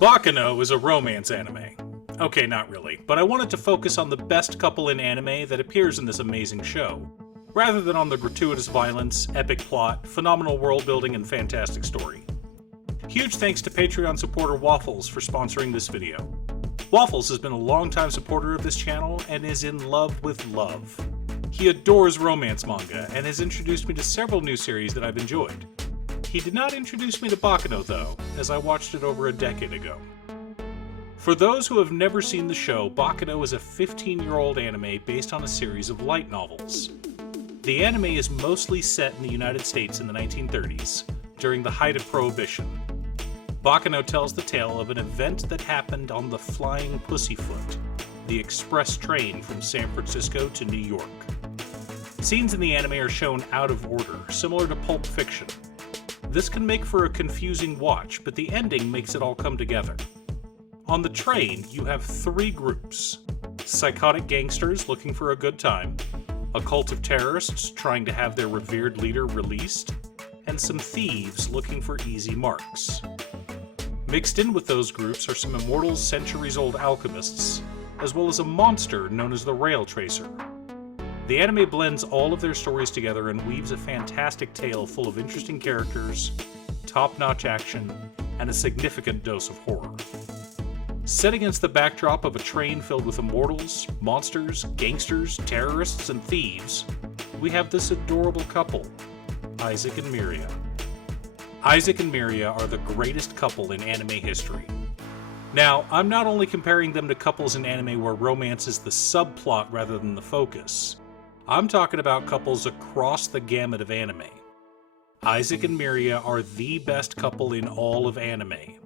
Baccano is a romance anime. Okay, not really, but I wanted to focus on the best couple in anime that appears in this amazing show, rather than on the gratuitous violence, epic plot, phenomenal world building, and fantastic story. Huge thanks to Patreon supporter Waffles for sponsoring this video. Waffles has been a longtime supporter of this channel and is in love with love. He adores romance manga and has introduced me to several new series that I've enjoyed. He did not introduce me to Baccano though, as I watched it over a decade ago. For those who have never seen the show, Baccano is a 15-year-old anime based on a series of light novels. The anime is mostly set in the United States in the 1930s, during the height of Prohibition. Baccano tells the tale of an event that happened on the Flying Pussyfoot, the express train from San Francisco to New York. Scenes in the anime are shown out of order, similar to Pulp Fiction. This can make for a confusing watch, but the ending makes it all come together. On the train, you have three groups: psychotic gangsters looking for a good time, a cult of terrorists trying to have their revered leader released, and some thieves looking for easy marks. Mixed in with those groups are some immortal centuries-old alchemists, as well as a monster known as the Rail Tracer. The anime blends all of their stories together and weaves a fantastic tale full of interesting characters, top-notch action, and a significant dose of horror. Set against the backdrop of a train filled with immortals, monsters, gangsters, terrorists, and thieves, we have this adorable couple, Isaac and Miria. Isaac and Miria are the greatest couple in anime history. Now, I'm not only comparing them to couples in anime where romance is the subplot rather than the focus. I'm talking about couples across the gamut of anime. Isaac and Miria are the best couple in all of anime.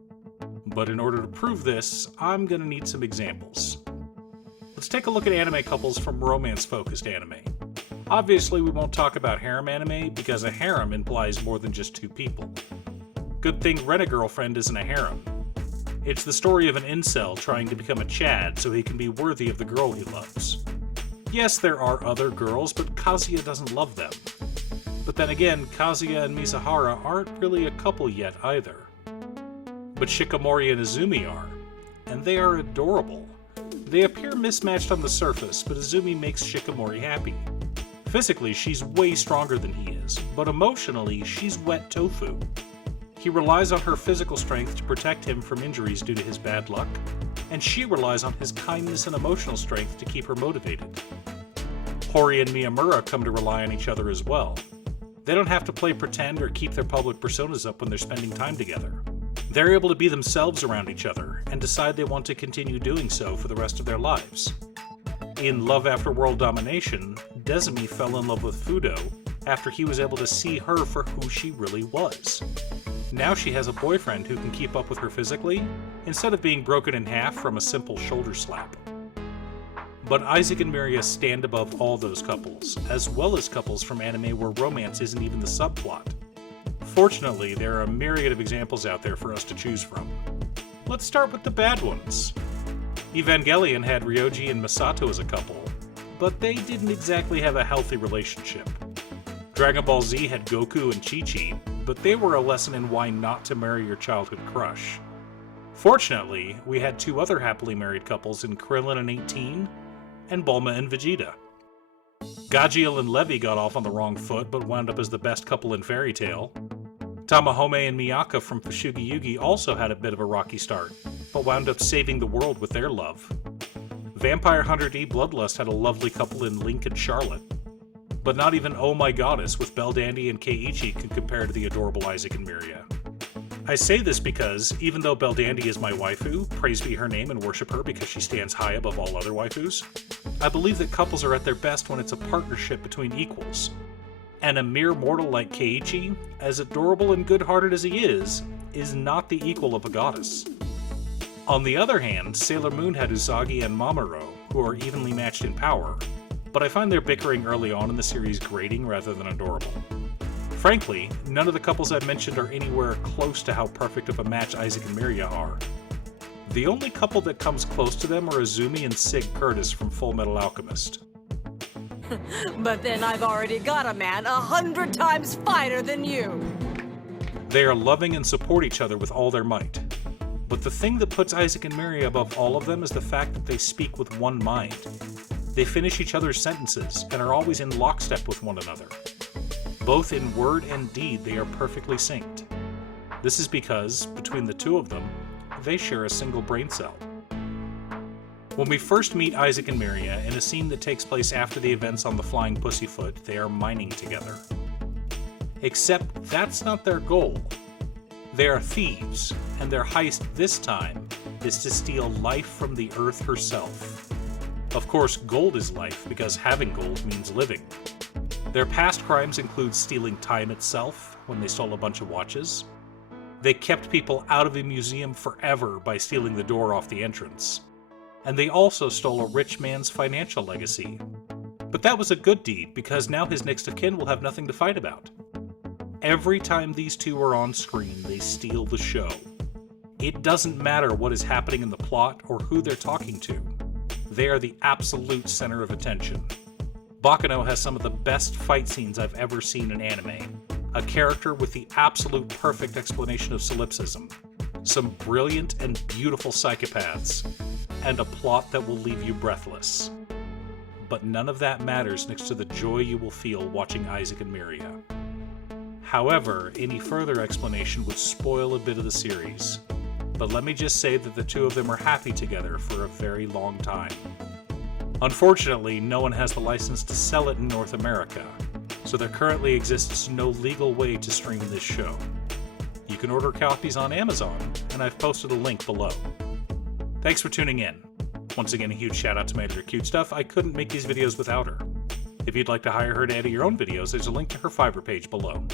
But in order to prove this, I'm gonna need some examples. Let's take a look at anime couples from romance-focused anime. Obviously, we won't talk about harem anime because a harem implies more than just two people. Good thing Rent-A-Girlfriend isn't a harem. It's the story of an incel trying to become a Chad so he can be worthy of the girl he loves. Yes, there are other girls, but Kazuya doesn't love them. But then again, Kazuya and Mizuhara aren't really a couple yet either. But Shikamori and Izumi are, and they are adorable. They appear mismatched on the surface, but Izumi makes Shikamori happy. Physically, she's way stronger than he is, but emotionally, she's wet tofu. He relies on her physical strength to protect him from injuries due to his bad luck, and she relies on his kindness and emotional strength to keep her motivated. Hori and Miyamura come to rely on each other as well. They don't have to play pretend or keep their public personas up when they're spending time together. They're able to be themselves around each other and decide they want to continue doing so for the rest of their lives. In Love After World Domination, Desumi fell in love with Fudo after he was able to see her for who she really was. Now she has a boyfriend who can keep up with her physically, instead of being broken in half from a simple shoulder slap. But Isaac and Miria stand above all those couples, as well as couples from anime where romance isn't even the subplot. Fortunately, there are a myriad of examples out there for us to choose from. Let's start with the bad ones. Evangelion had Ryoji and Masato as a couple, but they didn't exactly have a healthy relationship. Dragon Ball Z had Goku and Chi-Chi, but they were a lesson in why not to marry your childhood crush. Fortunately, we had two other happily married couples in Krillin and 18, and Bulma and Vegeta. Gajiel and Levi got off on the wrong foot, but wound up as the best couple in Fairy Tail. Tamahome and Miyaka from Fushigi Yugi also had a bit of a rocky start, but wound up saving the world with their love. Vampire Hunter D Bloodlust had a lovely couple in Link and Charlotte. But not even Oh My Goddess with Belldandy and Keiichi can compare to the adorable Isaac and Miria. I say this because, even though Belldandy is my waifu, praise be her name and worship her because she stands high above all other waifus, I believe that couples are at their best when it's a partnership between equals. And a mere mortal like Keiichi, as adorable and good-hearted as he is not the equal of a goddess. On the other hand, Sailor Moon had Usagi and Mamoru, who are evenly matched in power, but I find their bickering early on in the series grating rather than adorable. Frankly, none of the couples I've mentioned are anywhere close to how perfect of a match Isaac and Miria are. The only couple that comes close to them are Izumi and Sig Curtis from Full Metal Alchemist. But then I've already got a man 100 times finer than you! They are loving and support each other with all their might. But the thing that puts Isaac and Miri above all of them is the fact that they speak with one mind. They finish each other's sentences and are always in lockstep with one another. Both in word and deed, they are perfectly synced. This is because, between the two of them, they share a single brain cell. When we first meet Isaac and Miria in a scene that takes place after the events on the Flying Pussyfoot, they are mining together. Except that's not their goal. They are thieves, and their heist this time is to steal life from the Earth herself. Of course, gold is life because having gold means living. Their past crimes include stealing time itself when they stole a bunch of watches. They kept people out of a museum forever by stealing the door off the entrance. And they also stole a rich man's financial legacy. But that was a good deed, because now his next of kin will have nothing to fight about. Every time these two are on screen, they steal the show. It doesn't matter what is happening in the plot or who they're talking to. They are the absolute center of attention. Baccano has some of the best fight scenes I've ever seen in anime. A character with the absolute perfect explanation of solipsism. Some brilliant and beautiful psychopaths. And a plot that will leave you breathless. But none of that matters next to the joy you will feel watching Isaac and Miria. However, any further explanation would spoil a bit of the series. But let me just say that the two of them are happy together for a very long time. Unfortunately, no one has the license to sell it in North America, so there currently exists no legal way to stream this show. You can order copies on Amazon, and I've posted a link below. Thanks for tuning in. Once again, a huge shout out to my editor Cute Stuff. I couldn't make these videos without her. If you'd like to hire her to edit your own videos, there's a link to her Fiverr page below.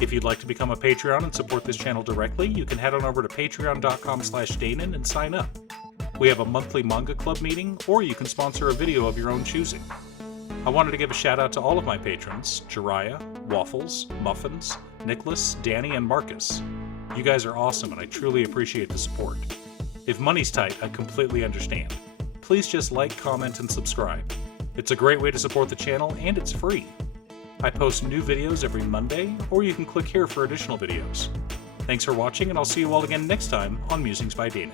If you'd like to become a Patreon and support this channel directly, you can head on over to patreon.com/Danon and sign up. We have a monthly manga club meeting, or you can sponsor a video of your own choosing. I wanted to give a shout out to all of my patrons, Jiraiya, Waffles, Muffins, Nicholas, Danny, and Marcus. You guys are awesome, and I truly appreciate the support. If money's tight, I completely understand. Please just like, comment, and subscribe. It's a great way to support the channel, and it's free. I post new videos every Monday, or you can click here for additional videos. Thanks for watching, and I'll see you all again next time on Musings by Danon.